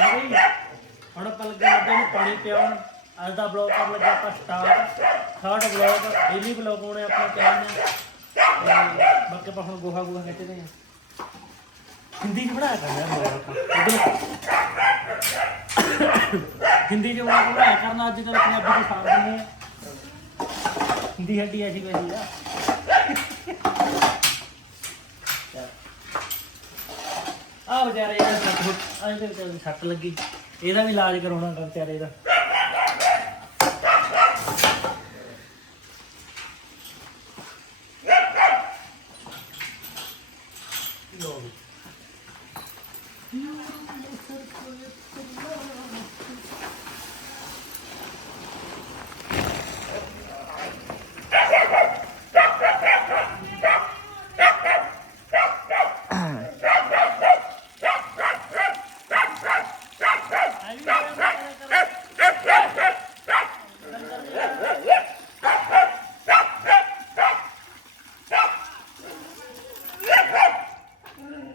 ਹਾਂ ਬਈ ਹੁਣ ਆਪਾਂ ਲੱਗੇ ਲੱਗੇ ਨੂੰ ਪਾਣੀ ਪਿਆਉਣ। ਅੱਜ ਦਾ ਬਲੌਗ ਕਰਨ ਲੱਗੇ ਆਪਾਂ start third vlog daily vlog ਹੋਣੇ ਆਪਣੇ ਚੈਨਲ ਨੇ। ਬਾਕੀ ਆਪਾਂ ਹੁਣ ਗੋਹਾ ਗੋਹਾ ਖਿੱਚਦੇ ਆ ਹਿੰਦੀ ਚ ਬਣਾਇਆ ਕਰਨਾ ਬਲੌਗ ਆਪਾਂ। ਹਿੰਦੀ ਚ ਬਲੌਗ ਬਣਾਇਆ ਕਰਨਾ, ਅੱਜ ਕੱਲ੍ਹ ਪੰਜਾਬੀ ਚ ਸਾਰ ਦਿੰਦੇ ਆ ਹਿੰਦੀ ਹੱਡੀ ਐਸੀ ਵੈਸੀ ਆ। ਆ ਵਿਚਾਰੇ ਇਹਦਾ ਸੱਟ ਫੁੱਟ ਆ ਇਹਦੇ ਵਿਚਾਰੇ ਦੀ ਸੱਟ ਲੱਗੀ। ਇਹਦਾ ਵੀ ਇਲਾਜ ਕਰਾਉਣਾ ਗਾ ਵਿਚਾਰੇ ਦਾ ਲੋ ਵੀ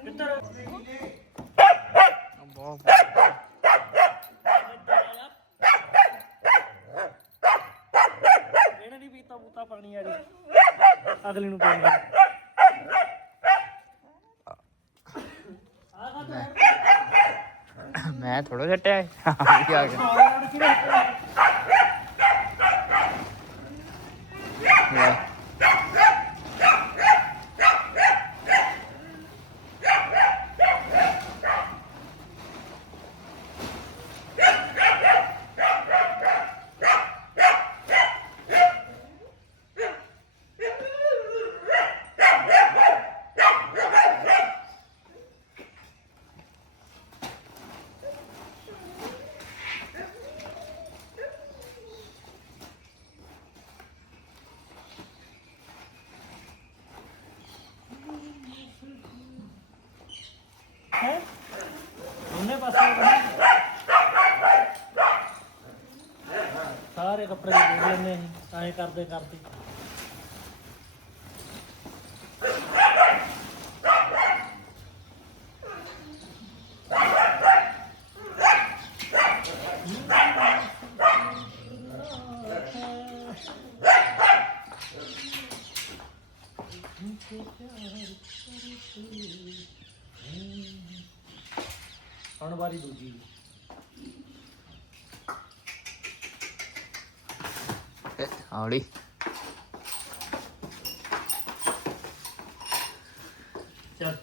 ਕਿੱਧਰ ਬਹੁਤ ਇਹਨੇ ਨਹੀਂ ਪੀਤਾ ਬੂਤਾ ਪਾਣੀ ਵਾਲੀ ਅਗਲੇ ਨੂੰ ਪਾਉਂਦਾ। ਮੈਂ ਥੋੜਾ ਛੱਟਿਆ। ਕੀ ਆ ਗਿਆ ਲੈ। ਹੈ ਉਹਨੇ ਪਾਸੇ ਹੋਣਾ। ਸਾਰੇ ਕੱਪੜੇ ਦੇ ਲੈਂਦੇ ਅਸੀਂ ਐਂ ਕਰਦੇ ਕਰਦੇ ਹੁਣ ਵਾਰੀ ਦੂਜੀ ਦੀ। ਇਹ ਹੌਲੀ ਚੱਲ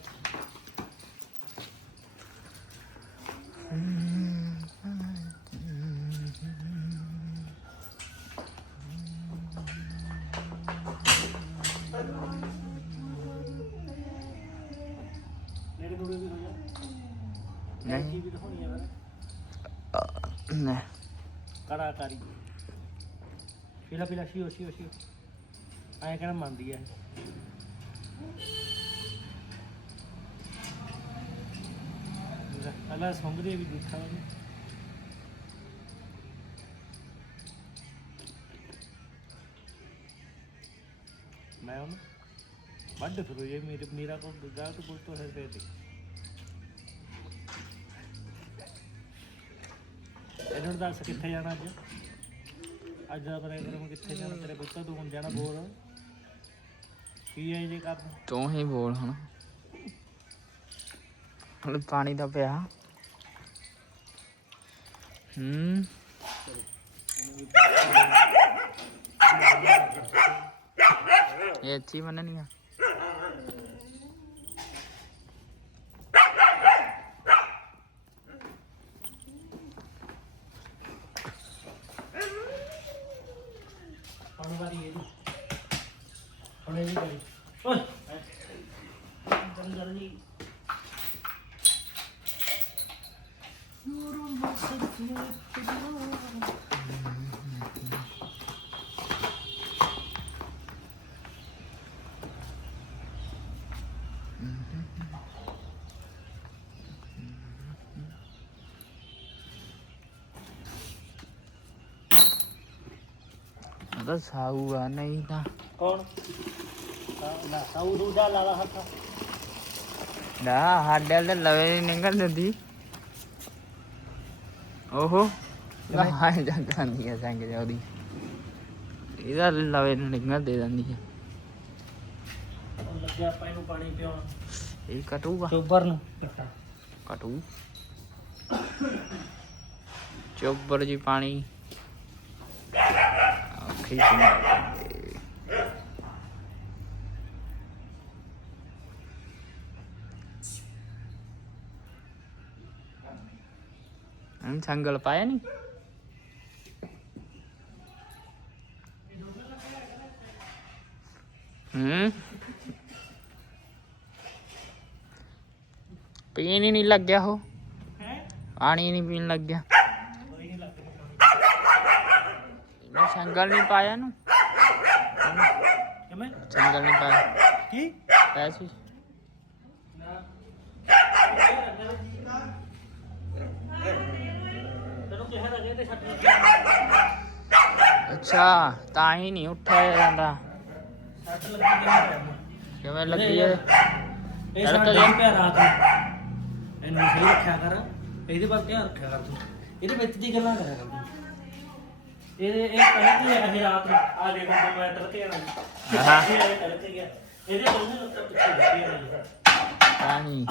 ਨੇੜੇ ਨੂੜੇ ਵੀ ਹੋ ਜਾ ਨਹੀਂ ਵੀ ਦਿਖਾਉਣੀ ਆ ਫਿਰ ਨਹੀਂ ਕੜਾਕਾਰੀ। ਪੀਲਾ ਪੀਲਾ, ਸ਼ੀਓ ਸ਼ੀਓ ਸ਼ੀਓ। ਐਂ ਕਹਿਣਾ ਮੰਨਦੀ ਐ। ਅੱਲਾ ਸੰਗਦੇ ਵੀ ਦੇਖਾ ਉਹਨੇ। ਮੈਂ ਉਹਨੂੰ ਵੱਡ ਫਿਰ ਇਹ ਮੇਰੇ ਮੇਰਾ ਕੋ ਗਲਤ ਬੋਲਤੋ ਹੈ ਤੇ ਦੱਸ ਕਿੱਥੇ ਜਾਣਾ ਅੱਜ? ਅੱਜ ਦਾ ਪ੍ਰੋਗਰਾਮ ਕਿੱਥੇ ਜਾਣਾ, ਤੇਰੇ ਪੁੱਤਾਂ ਤੂੰ ਹੁਣ ਜਾਣਾ ਬੋਲ। ਕੀ ਹੈ ਜੇ ਕਰਨਾ? ਤੂੰ ਹੀ ਬੋਲ ਹੁਣ। ਹੁਣ ਪਾਣੀ ਦਾ ਪਿਆ। ਹੂੰ। ਇਹ ਅੱਛੀ ਬਣਨੀ ਆ ਹੁਣ ਵਾਰੀ ਇਹਦੀ ਹੁਣ ਇਹਦੀ ਵਾਰੀ ਓਏ ਜਲਦੀ ਜਲਦੀ ਉਹ ਤਾਂ ਸਾਊ ਆ ਨਹੀਂ ਤਾਂ। ਕੌਣ? ਨਾ ਸਾਊ ਦੂਜਾ ਲਾ ਲਾ ਹੱਥ। ਨਾ ਸਾਡੇ ਵਾਲੇ ਲਵੇ ਨਿਕਲ ਦਿੰਦੀ। ਓਹੋ ਹਾਂ ਜਾਂਦੀ ਆ ਸੰਗ ਜਾਉਦੀ ਇਹਦਾ ਲਵੇ ਨਿਕਲ ਦੇ ਦਿੰਦੀ। ਆ ਲੱਗਿਆ ਆਪਾਂ ਇਹਨੂੰ ਪਾਣੀ ਪਿਆਉਣ ਇਹ ਕਟੂਗਾ। ਚੋਬਰ ਨੂੰ ਕੱਟਾ। ਕਟੂ। ਚੋਬਰ ਜੀ ਪਾਣੀ। ਔਖੀ ਸੀ ਹਮ ਸੰਗਲ ਪਾਇਆ ਨਹੀਂ ਹਮ ਪੀਣ ਹੀ ਨਹੀਂ ਲੱਗਿਆ ਉਹ ਹੈ ਪਾਣੀ ਨਹੀਂ ਪੀਣ ਲੱਗਿਆ ਕੋਈ ਨਹੀਂ ਲੱਗਦਾ ਸੰਗਲ ਨਹੀਂ ਪਾਇਆ ਨੂੰ ਕਿਵੇਂ? ਸੰਗਲ ਨਹੀਂ ਪਾਇਆ। ਕੀ? ਲੱਗੀ ਅੱਛਾ ਤਾਂ ਹੀ ਨਹੀਂ ਉੱਠਿਆ ਜਾਂਦਾ। ਕਿਵੇਂ ਲੱਗੀ ਇਹ? ਤੜਕ ਸਾਡਾ ਗਿਆ। ਪਿਆ ਰਾਤ ਨੂੰ ਇਹਨੂੰ ਸਹੀ ਰੱਖਿਆ ਕਰ। ਇਹਦੇ ਵੱਲ ਧਿਆਨ ਰੱਖਿਆ ਕਰ ਤੂੰ। ਇਹਦੇ ਵਿੱਚ ਦੀ ਗੱਲਾਂ ਕਰਿਆ ਕਰ ਇਹਦੇ ਇਹ ਕਹਿੰਦੀ ਹੈ ਇਹ ਰਾਤ ਨੂੰ ਆ ਦੇਖ ਹੁਣ ਮੈਂ ਤੜਕੇ ਆਣਾ ਹਾਂ। ਇਹ ਆਏ ਤੜਕੇ ਗਿਆ। ਇਹਦੇ ਦੋਨੇ ਉੱਤੇ ਪਿੱਛੇ ਦਿੱਤੀ ਹੈ ਪਾਣੀ।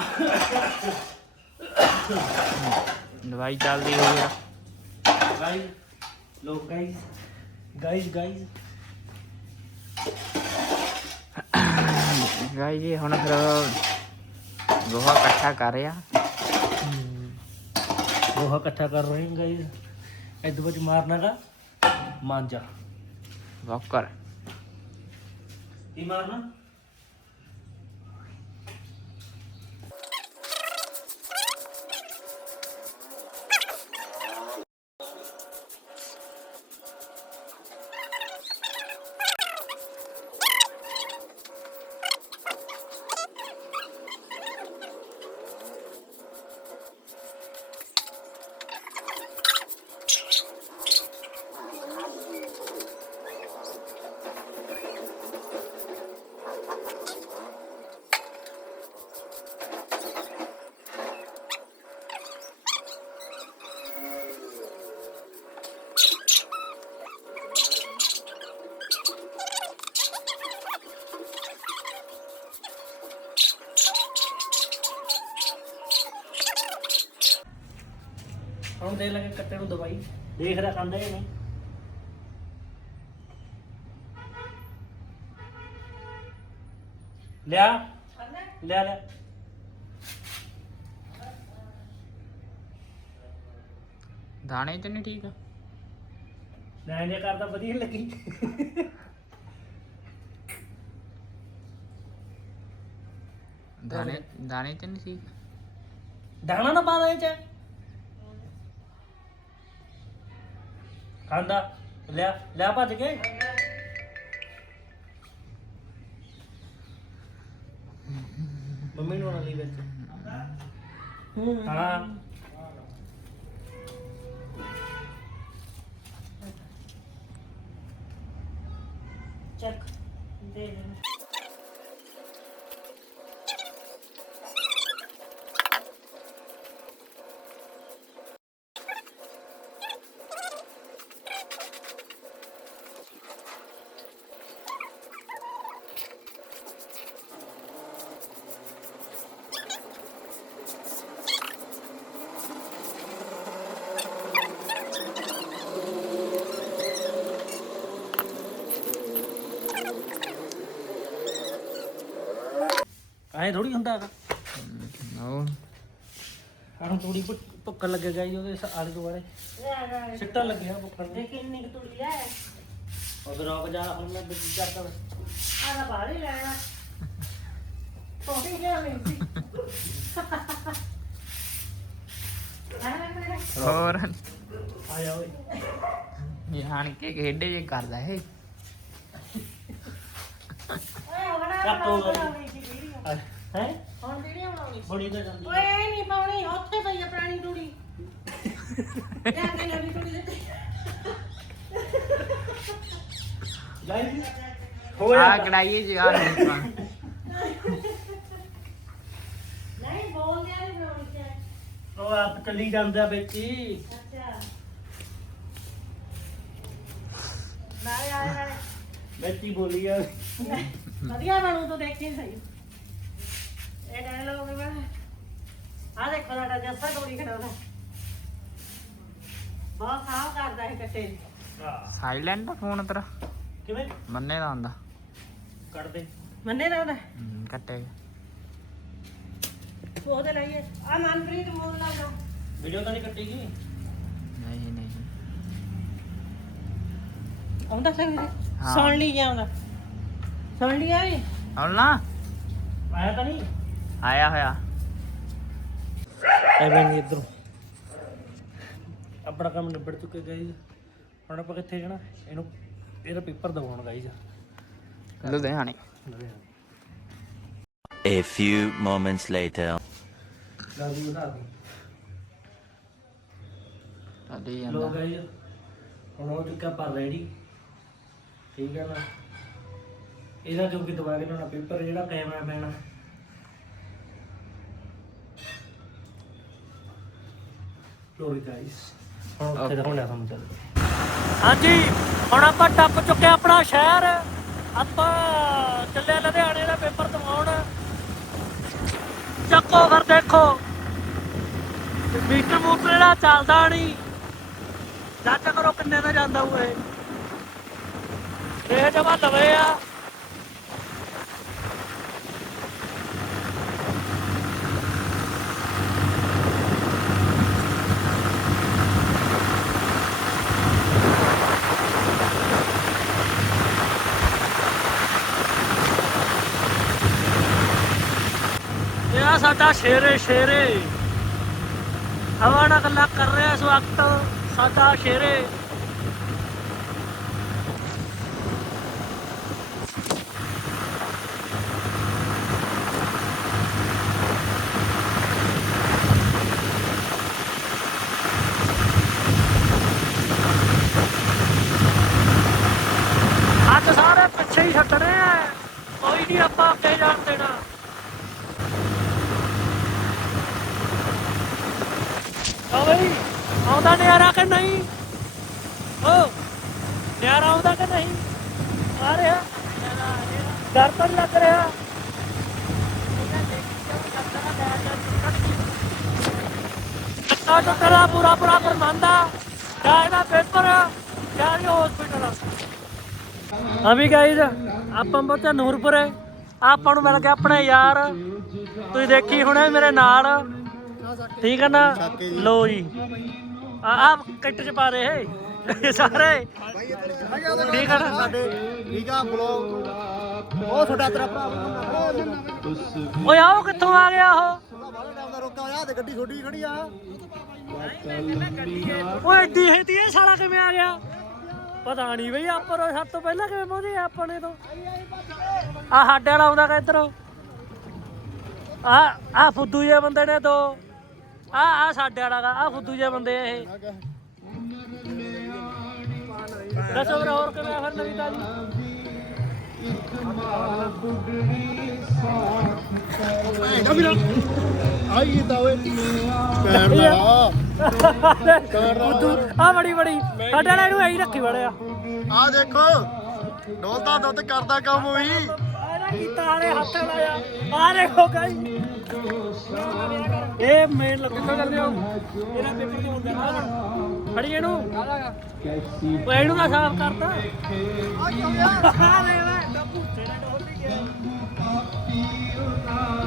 ਦਵਾਈ ਚੱਲਦੀ ਹੋਈ ਆ। ਗਾਈਸ ਲੋਕ ਗਾਈਸ ਗਾਈਸ ਗਾਈਸ ਗਾਈ ਜੀ ਹੁਣ ਫਿਰ ਗੋਹਾ ਇਕੱਠਾ ਕਰ ਰਿਆ ਗੋਹਾ ਇਕੱਠਾ ਕਰ ਰਹੇ ਹਾਂ ਗਾਈਸ ਵਿੱਚ ਮਾਰਨਾ ਦਾ ਮਾਂਜਾ। ਵੋਕਰ ਕੀ ਮਾਰਨਾ? ਦੇ ਲੱਗੇ ਕੱਟੇ ਨੂੰ ਦਵਾਈ। ਦੇਖ ਰਿਹਾ ਖਾਂਦਾ ਹੀ ਨਹੀਂ? ਲਿਆ। ਲਿਆ ਲਿਆ। ਦਾਣੇ ਤੇ ਨਹੀਂ ਠੀਕ? ਆ ਮੈਂ ਜੇ ਕਰਦਾ ਵਧੀਆ ਲੱਗੀ। ਦਾਣੇ ਦਾਣੇ ਤੇ ਨਹੀਂ ਠੀਕ? ਦਾਣਾ ਨਾ ਪਾ ਦੇ ਚ ਖਾਂਦਾ। ਲਿਆ ਲਿਆ ਭੱਜ ਕੇ। ਮੰਮੀ ਨੂੰ ਨਾ ਲਈ ਵਿੱਚ। ਹਾਂ। ਚੱਕ ਦੇ ਦੇ। ਐ ਥੋੜੀ ਹੁੰਦਾ ਹੈਗਾ। ਉਹ ਹੁਣ ਥੋੜੀ ਭੁੱਕਣ ਲੱਗੇਗਾ ਜੀ ਉਹਦੇ ਸ- ਆਲੇ ਦੁਆਲੇ। ਸਿੱਟਾ ਲੱਗਿਆ ਭੁੱਕਣ ਦੇ ਕਿੰਨੀ ਕੁ ਤੁਲੀ ਲੈ ਉਧਰ ਰੁਕ ਜਾ ਹੁਣ ਮੈਂ ਵਿੱਚ ਕਰਦਾ ਆਦਾ ਬਾਹਰ ਹੀ ਲੈਣਾ ਛੋਟੀ ਜਿਹਾ ਨਹੀਂ ਹੋਰ? ਆ ਜਾ ਓਏ। ਜਾਣ ਕੇ ਖੇਡੇ ਜੇ ਕਰਦਾ ਇਹ। ਓਏ ਹੁਣ ਗਈ। ਬਣਾਉਣੀ ਸੀ ਹੈ? ਹੁਣ ਵੀਡੀਓ ਬਣਾਉਣੀ ਸੀ। ਬੜੀ ਤਾਂ ਜਾਂਦੀ ਓਏ ਇਹ ਨਹੀਂ ਪਾਉਣੀ ਉੱਥੇ ਪਈ ਆ ਪੁਰਾਣੀ ਡੂੜੀ ਜਾਂਦੇ ਨਵੀਂ ਡੂੜੀ ਦਿੱਤੀ। ਜਾਈ ਹੋ ਆ ਜਾ ਕੜਾਈਏ ਜੀ ਆ ਲਓ ਪਾ। ਨਹੀਂ ਬੋਲਦੇ ਆ ਨਹੀਂ ਬਣਾਉਣੀ ਚਾਹੀਦੀ ਉਹ ਆਪ ਚੱਲੀ ਜਾਂਦਾ ਵਿੱਚ ਹੀ। ਅੱਛਾ। ਨਾਲੇ ਆਏ ਨਾਲੇ। ਵਿੱਚ ਹੀ ਬੋਲੀ ਆ। ਵਧੀਆ ਬਣੂ ਤੂੰ ਦੇਖੀ ਸਹੀ। ਇਹ ਕਿ ਮੈਂ ਆ ਦੇਖੋ ਸਾਡਾ ਜੱਸਾ ਡੋਰੀ ਖੜਾਉਂਦਾ ਬਹੁਤ ਸਾਫ਼ ਕਰਦਾ ਹੈ ਕੱਟੇ ਨੂੰ। ਸਾਇਲੈਂਟ ਫੋਨ ਤੇਰਾ? ਕਿਵੇਂ? ਮੰਨੇ ਦਾ ਹੁੰਦਾ ਕੱਢ ਦੇ ਮੰਨੇ ਦਾ ਉਹਦਾ ਕੱਟੇ। ਉਹਦੇ ਲਈ ਆ ਮਨਪ੍ਰੀਤ ਮੋਲ ਲਾਉਂਦਾ ਵੀਡੀਓ ਤਾਂ ਨਹੀਂ ਕੱਟੇਗੀ। ਨਹੀਂ ਨਹੀਂ। ਆਉਂਦਾ ਸੰਗ ਹਾਂ। ਸੁਣ ਲਈ ਜਾਂਦਾ ਸੁਣ ਵੀ? ਹੁਣ ਨਾ ਆਇਆ ਤਾਂ ਨਹੀਂ? ਆਇਆ ਹੋਇਆ। ਐਵੇਂ ਨਹੀਂ ਇਧਰੋਂ। ਆਪਣਾ ਕੰਮ ਨਿਬੜ ਚੁੱਕੇ ਗਾਈਜ਼ ਹੁਣ ਆਪਾਂ ਕਿੱਥੇ ਜਾਣਾ? ਇਹਨੂੰ ਇਹਦਾ ਪੇਪਰ ਦਵਾਉਣ ਗਾਈਜ਼ ਲੁਧਿਆਣੇ। A few moments later. ਗਾਜੀ ਵਧਾ ਦੇ ਚੱਲੀ ਲੋ ਜਾਂਦਾ ਗਾਈਜ਼ ਹੁਣ ਹੋ ਚੁੱਕਾ ਪਰ ਰੈਡੀ ਠੀਕ ਹੈ ਨਾ? ਇਹਦਾ ਕਿਉਂਕਿ ਦਵਾ ਕੇ ਲੈਣਾ ਪੇਪਰ ਜਿਹੜਾ ਕੈਮਰਾ ਪੈਣਾ ਲੋਰੀ ਗਾਈਸ ਹੁਣ ਉੱਥੇ ਦਿਖਾਉਣਾ ਤੁਹਾਨੂੰ ਚੱਲ। ਹਾਂਜੀ ਹੁਣ ਆਪਾਂ ਟੱਪ ਚੁੱਕੇ ਆਪਣਾ ਸ਼ਹਿਰ। ਆਪਾਂ ਚੱਲੇ ਲੁਧਿਆਣੇ ਦਾ ਪੇਪਰ ਦਿਵਾਉਣ। ਚੱਕੋ ਫਿਰ ਦੇਖੋ। ਮੀਟਰ ਮੂਟਰ ਜਿਹੜਾ ਚੱਲਦਾ ਨਹੀਂ। ਜਾਂਚ ਕਰੋ ਕਿੰਨੇ ਦਾ ਜਾਂਦਾ ਹੋਏ ਇਹ ਜਮਾ ਲਵੇ ਆ ਇਹ ਆ ਸ਼ੇਰੇ ਸ਼ੇਰੇ। ਹਵਾ ਨਾਲ ਗੱਲਾਂ ਕਰ ਰਿਹਾ ਇਸ ਵਕਤ ਸਾਡਾ ਸ਼ੇਰੇ ਅੱਜ ਸਾਰੇ ਪਿੱਛੇ ਹੀ ਛੱਡਣੇ ਆ ਕੋਈ ਨਹੀਂ ਆਪਾਂ ਅੱਗੇ ਜਾਣ ਦੇਣਾ ਆ ਬਈ ਆਉਂਦਾ ਨਿਆਰਾ ਕਿ ਨਹੀਂ ਓ ਨਿਆਰਾ ਆਉਂਦਾ ਕਿ ਨਹੀਂ ਆ ਰਿਹਾ ਡਰ ਤਾਂ ਨੀ ਲੱਗ ਰਿਹਾ ਕੱਟਾ ਟੁੱਟਣਾ ਪੂਰਾ ਪੂਰਾ ਪ੍ਰਬੰਧ ਜਾਂ ਇਹਦਾ ਪੇਪਰ ਜਾਂ ਇਹ ਹਸਪੀਟਲ ਅਭੀ ਗਾਈਜ਼ ਆਪਾਂ ਪਹੁੰਚੇ ਨੂਰਪੁਰੇ ਆਪਾਂ ਨੂੰ ਮਿਲ ਗਿਆ ਆਪਣਾ ਯਾਰ। ਤੁਸੀਂ ਦੇਖੀ ਹੁਣੇ ਮੇਰੇ ਨਾਲ। ਠੀਕ ਹੈ ਨਾ? ਲੋ ਜੀ। ਆ ਆ ਕਿੱਟ ਚ ਪਾ ਰਹੇ ਇਹ। ਸਾਰੇ। ਠੀਕ ਹੈ ਨਾ? ਠੀਕ ਆ ਬਲੌਗ ਉਹ ਤੁਹਾਡਾ ਤੇਰਾ ਭਰਾ ਓਏ ਆਓ ਕਿੱਥੋਂ ਆ ਗਿਆ ਉਹ? ਬਾਹਰ ਟਾਈਮ ਤੇ ਗੱਡੀ ਛੋਟੀ ਖੜੀ ਆ। ਓਏ, ਏਡੀ ਹੈਤੀ ਇਹ ਸਾਲਾ ਕਿਵੇਂ ਆ ਗਿਆ? ਪਤਾ ਨਹੀਂ ਬਈ, ਆਪਾਂ ਸਭ ਤੋਂ ਪਹਿਲਾਂ ਕਿਵੇਂ ਪਹੁੰਚੇ ਆਪਣੇ ਤੋਂ। ਆ ਸਾਡੇ ਵਾਲਾ ਆਉਂਦਾ ਕਿ ਇੱਧਰੋਂ। ਆ ਆ ਫੁੱਦੂ ਜੇ ਬੰਦੇ ਨੇ ਦੋ। ਆ ਆ ਸਾਡੇ ਵਾਲਾ ਗਾ, ਆ ਫੁੱਦੂ ਜੇ ਬੰਦੇ ਆ ਇਹ। ਦੱਸੋ ਹੋਰ ਕਿਵੇਂ ਫਿਰ ਨਵੀਂ ਤਾਜੀ? ਆਈ ਤਾਂ ਓਏ ਪੈਰ ਦਾ ਫੁੱਦੂ ਆ ਬੜੀ ਬੜੀ। ਸਾਡੇ ਵਾਲੇ ਨੂੰ ਐਂ ਰੱਖੀ ਵੜਿਆ ਆ। ਦੇਖੋ ਡੋਲਦਾ ਦੁੱਧ ਕਰਦਾ ਕੰਮ ਹੋਈ ਆਰਾ ਕੀਤਾ ਆਲੇ ਹੱਥ ਲਾਇਆ। ਆ ਦੇਖੋ ਗਾਈ ਇਹ ਮੇਨ ਕਿੱਥੋਂ ਚੱਲਦੇ ਹੋ ਇਹਦਾ ਪੇਪਰ ਤੋਂ ਹੁੰਦਾ ਨਾ ਫੜੀ ਇਹਨੂੰ। ਉਹ ਇਹਨੂੰ ਤਾਂ ਸਾਫ਼ ਕਰਤਾ। ਆ ਦੇ ਤੇਰਾ ਡੋਲ ਨਹੀਂ ਗਿਆ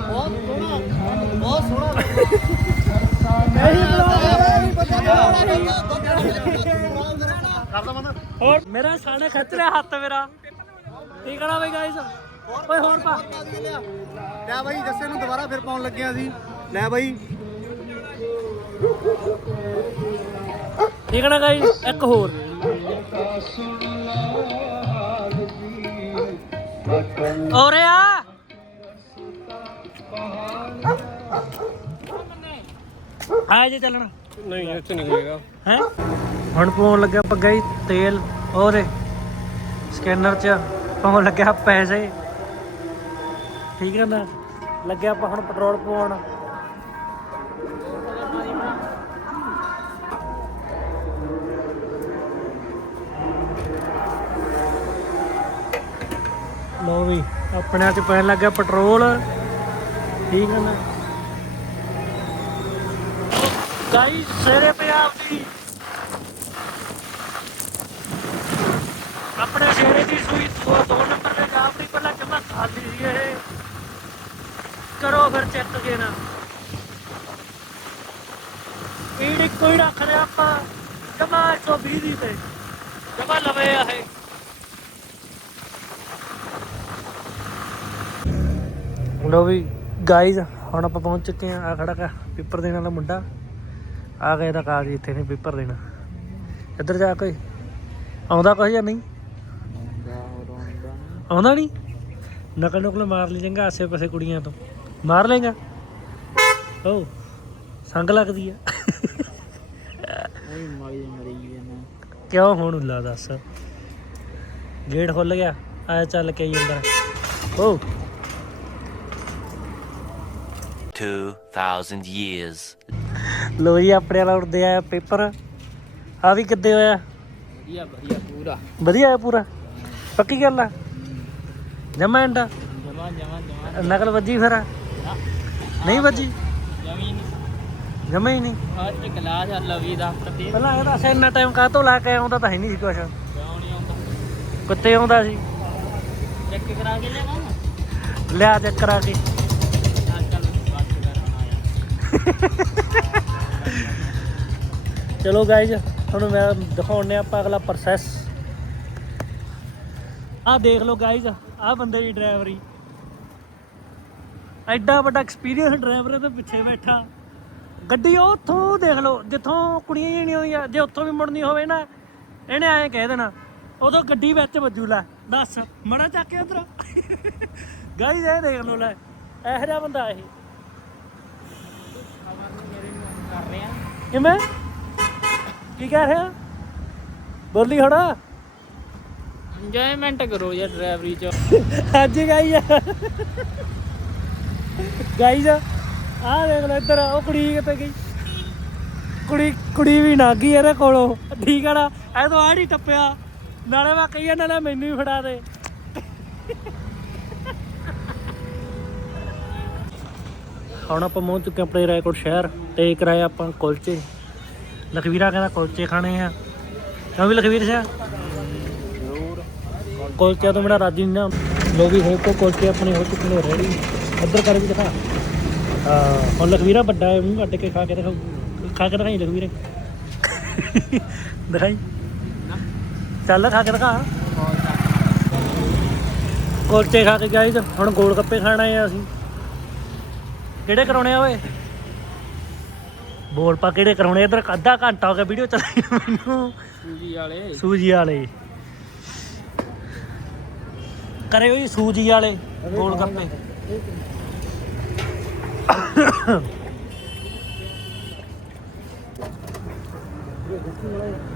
ਬਹੁਤ ਸੋਹਣਾ ਬਹੁਤ ਸੋਹਣਾ। ਕਰਦਾ ਮਨ ਹੋਰ ਮੇਰਾ ਸਾਨੇ ਖਿੱਚ ਰਿਹਾ ਹੱਥ ਮੇਰਾ। ਠੀਕ ਆ ਨਾ ਬਈ ਗਾਇਸ ਓਏ ਹੋਰ ਪਾ। ਲੈ ਬਾਈ ਜੱਸੇ ਨੂੰ ਦੁਬਾਰਾ ਫਿਰ ਪਾਉਣ ਲੱਗਿਆ ਸੀ। ਲੈ ਬਾਈ। ਠੀਕ ਨਾ ਗਾਇਸ ਇੱਕ ਹੋਰ। ਔਰੇ ਆ ਆ ਜੇ ਚੱਲਣਾ। ਨਹੀਂ ਇਹ ਚ ਨਹੀਂ ਹੋਏਗਾ। ਹੈ? ਹੁਣ ਪਾਉਣ ਲੱਗਿਆ ਪੱਗਾ ਹੀ ਤੇਲ ਔਰੇ ਸਕੈਨਰ ਚ ਪਾਉਣ ਲੱਗਿਆ ਪੈਸੇ। ਠੀਕ ਹੈ ਨਾ? ਲੱਗਿਆ ਆਪਾਂ ਹੁਣ ਪੈਟਰੋਲ ਪਵਾਉਣ ਲੋ ਵੀ ਆਪਣੇ ਚ ਪੈਣ ਲੱਗਾ ਪੈਟਰੋਲ। ਠੀਕ ਹੈ ਨਾ? ਗਾਈ ਸਵੇਰੇ ਪੰਜਾਬ ਦੀ। ਆਪਣੇ ਸ਼ੇਰੇ ਦੀ ਸੂਈ ਦੋ ਦੋ ਨੰਬਰ ਦੇ ਜਾਪਰੀ ਪਹਿਲਾਂ ਜਮਾ ਖਾਲੀ ਸੀ ਇਹ। ਕਰੋ ਫਿਰ ਚੈੱਕ ਦੇਣਾ ਨਾ। ਇਹ ਕੋਈ ਰੱਖ ਰਿਹਾ ਆਪਾਂ, ਜਮਾ 120 ਦੀ ਤੇ। ਜਮਾ ਲਵੇ ਆ ਇਹ। ਲੋ ਵੀ ਗਾਈਜ਼ ਹੁਣ ਆਪਾਂ ਪਹੁੰਚ ਚੁੱਕੇ ਆ ਆ ਖੜਾ ਕਾ ਪੇਪਰ ਦੇਣ ਵਾਲਾ ਮੁੰਡਾ। ਆ ਗਿਆ ਇਹਦਾ ਕਾਗਜ਼ ਇੱਥੇ ਨੇ ਪੇਪਰ ਦੇਣਾ। ਇੱਧਰ ਜਾ ਕੋਈ। ਆਉਂਦਾ ਕੁਝ ਜਾਂ ਨਹੀਂ? ਆਉਂਦਾ ਨਹੀਂ? ਨਕਲ ਨੁਕਲ ਮਾਰ ਲਈ ਚੰਗਾ ਆਸੇ ਪਾਸੇ ਕੁੜੀਆਂ ਤੋਂ। ਮਾਰ ਲੇਗਾ ਓ, ਸੰਗ ਲੱਗਦੀ ਆ। ਉਹ ਮਰੀ ਮਰੀ ਜਾਣਾ ਕਿਉਂ ਹੁਣ ਉੱਲਾ ਦੱਸ? ਗੇਟ ਖੁੱਲ ਗਿਆ ਆ ਚੱਲ ਕੇ ਆਈ ਅੰਦਰ। ਓ। 2000 years. ਲੋ ਜੀ ਆਪਣੇ ਵਾਲਾ ਉੱਡਦੇ ਆ ਪੇਪਰ। ਆ ਵੀ ਕਿੱਦੇ ਹੋਇਆ? ਵਧੀਆ ਵਧੀਆ ਪੂਰਾ। ਵਧੀਆ ਹੈ ਪੂਰਾ? ਪੱਕੀ ਗੱਲ ਆ? ਜਮਾ ਇੰਡਾ ਜਮਾ ਜਮਾ ਜਮਾ। ਨਕਲ ਵੱਜੀ ਫਿਰ? ਨਹੀਂ ਵੱਜੀ? ਜਮੀਨ ਜਮਾ ਹੀ ਨਹੀਂ? ਅੱਜ ਕਲਾਸ ਆ ਲਵੀ ਦਾ ਤੇ ਪਹਿਲਾਂ ਇਹ ਦੱਸ ਇੰਨਾ ਟਾਈਮ ਕਾਹਤੋਂ ਲਾ ਕੇ ਆਉਂਦਾ ਤਾਂ ਹੈ ਨਹੀਂ ਸੀ ਕੁਛ। ਕਿਉਂ ਨਹੀਂ ਆਉਂਦਾ? ਕੁੱਤੇ ਆਉਂਦਾ ਸੀ? ਚੈੱਕ ਕਰਾ ਕੇ ਲਿਆਵਾਂ? ਲਿਆ ਚੈੱਕ ਕਰਾ ਕੇ। ਚਲੋ ਗਾਇਜ਼ ਤੁਹਾਨੂੰ ਮੈਂ ਦਿਖਾਉਣੇ ਆਪਾਂ ਅਗਲਾ ਪ੍ਰੋਸੈਸ ਆਹ ਦੇਖ ਲਓ ਗਾਇਜ਼ ਆਹ ਬੰਦੇ ਦੀ ਡਰਾਈਵਰੀ ਐਡਾ ਵੱਡਾ ਐਕਸਪੀਰੀਅੰਸ ਡਰਾਈਵਰ ਹੈ ਪਿੱਛੇ ਬੈਠਾ। ਗੱਡੀ ਉਹ ਉੱਥੋਂ ਦੇਖ ਲਓ, ਜਿੱਥੋਂ ਕੁੜੀਆਂ ਹੀ ਹੋਈਆਂ, ਜੇ ਉੱਥੋਂ ਵੀ ਮੁੜਨੀ ਹੋਵੇ ਨਾ, ਇਹਨੇ ਐਂ ਕਹਿ ਦੇਣਾ, ਉਦੋਂ ਗੱਡੀ ਵਿੱਚ ਵੱਜੂ, ਲੈ, ਦੱਸ, ਮੜਾ ਚੱਕ ਕੇ ਉਧਰ ਗਾਇਜ਼ ਇਹ ਦੇਖ ਲਓ, ਲੈ, ਇਹੋ ਜਿਹਾ ਬੰਦਾ ਇਹ ਕਰ ਰਿਹਾ ਕਿਵੇਂ? ਕੀ ਕਹਿ ਰਿਹਾ? ਬੋਲੀ ਹੁਣ ਇੰਜੋਇਮੈਂਟ ਕਰੋ ਯਾਰ ਡਰਾਈਵਰੀ ਚ। ਅੱਜ ਗਾਈ ਆ। ਗਾਈਜ਼ ਆ। ਦੇਖ ਲੈ ਇੱਧਰ ਉਹ ਕੁੜੀ ਕਿੱਥੇ ਗਈ? ਕੁੜੀ ਕੁੜੀ ਵੀ ਨਾ ਗਈ ਇਹਦੇ ਕੋਲੋਂ। ਠੀਕ ਆ ਨਾ ਇਹ ਤਾਂ ਆੜੀ ਟੱਪਿਆ। ਨਾਲੇ ਮੈਂ ਕਹੀ ਜਾਂਦਾ ਨਾ ਮੈਨੂੰ ਵੀ ਫੜਾ ਦੇ। ਹੁਣ ਆਪਾਂ ਪਹੁੰਚ ਚੁੱਕੇ ਹਾਂ ਆਪਣੇ ਰਾਏਕੋਟ ਸ਼ਹਿਰ ਤੇ ਕਰਾਇਆ ਆਪਾਂ ਕੁਲਚੇ। ਲਖਵੀਰਾ ਕਹਿੰਦਾ ਕੁਲਚੇ ਖਾਣੇ ਆ। ਕਿਉਂ ਵੀ ਲਖਵੀਰ ਸਿਆ ਕੁਲਚਿਆਂ ਤੋਂ ਮੇਰਾ ਰਾਜੀ ਨਹੀਂ ਨਾ। ਲੋ ਵੀ ਹੈ ਕੋ ਕੁਲਚੇ ਆਪਣੇ ਹੋ ਚੁੱਕੇ ਨੇ ਰੈਡੀ ਇੱਧਰ ਕਰ ਵੀ ਦਿਖਾ। ਹਾਂ। ਹੁਣ ਲਖਵੀਰਾ ਵੱਡਾ ਹੈ ਮੂੰਹ ਕੱਢ ਕੇ ਖਾ ਕੇ ਦਿਖਾਓ ਖਾ ਕੇ ਦਿਖਾਈ ਲਖਵੀਰੇ। ਦਿਖਾਈ। ਚੱਲ ਖਾ ਕੇ ਦਿਖਾ। ਕੁਲਚੇ ਖਾ ਕੇ ਗਾਈਜ਼ ਹੁਣ ਗੋਲ ਗੱਪੇ ਖਾਣਾ ਆ ਅਸੀਂ। ਕਿਹੜੇ ਕਰਾਉਣੇ ਆ ਓਏ? ਬੋਲ ਪਾ ਕਿਹੜੇ ਕਰਾਉਣੇ ਇੱਧਰ ਅੱਧਾ ਘੰਟਾ ਹੋ ਗਿਆ ਵੀਡੀਓ ਚੱਲੀ ਨੂੰ ਮੈਨੂੰ। ਸੂਜੀ ਵਾਲੇ। ਸੂਜੀ ਵਾਲੇ। ਕਰੇ ਹੋਈ ਸੂਜੀ ਵਾਲੇ ਗੋਲ ਗੱਪੇ।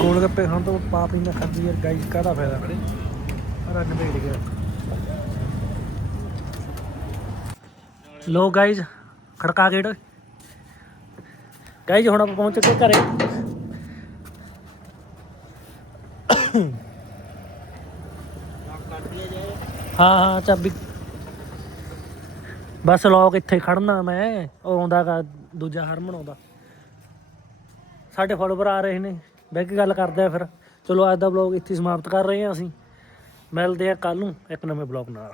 ਗੋਲ ਗੱਪੇ ਖਾਣ ਤੋਂ ਪਾਪ ਹੀ ਨਾ ਖਾਂਦੀ ਯਾਰ ਗਾਈਸ ਕਾਹਦਾ ਫਾਇਦਾ ਰੰਗ ਭੇੜ ਗਿਆ। ਲੋ ਗਾਈਜ਼ ਖੜਕਾ ਗੇਟ। ਗਾਈਜ਼ ਹੁਣ ਆਪਾਂ ਪਹੁੰਚ ਚੁੱਕੇ ਘਰੇ। ਹਾਂ ਹਾਂ, ਚਾਬੀ। ਬਸ ਲੋਕ ਇੱਥੇ ਖੜਨਾ ਮੈਂ, ਉਹ ਆਉਂਦਾ ਦੂਜਾ ਹਰਮਨ ਆਉਂਦਾ। ਸਾਡੇ ਫੋਲੋਵਰ ਆ ਰਹੇ ਨੇ। ਬਹਿ ਕੇ ਗੱਲ ਕਰਦੇ ਆ ਫਿਰ। ਚਲੋ ਅੱਜ ਦਾ ਵਲੌਗ ਇੱਥੇ ਸਮਾਪਤ ਕਰ ਰਹੇ ਹਾਂ ਅਸੀਂ। ਮਿਲਦੇ ਆ ਕੱਲ ਨੂੰ ਇੱਕ ਨਵੇਂ ਵਲੌਗ ਨਾਲ।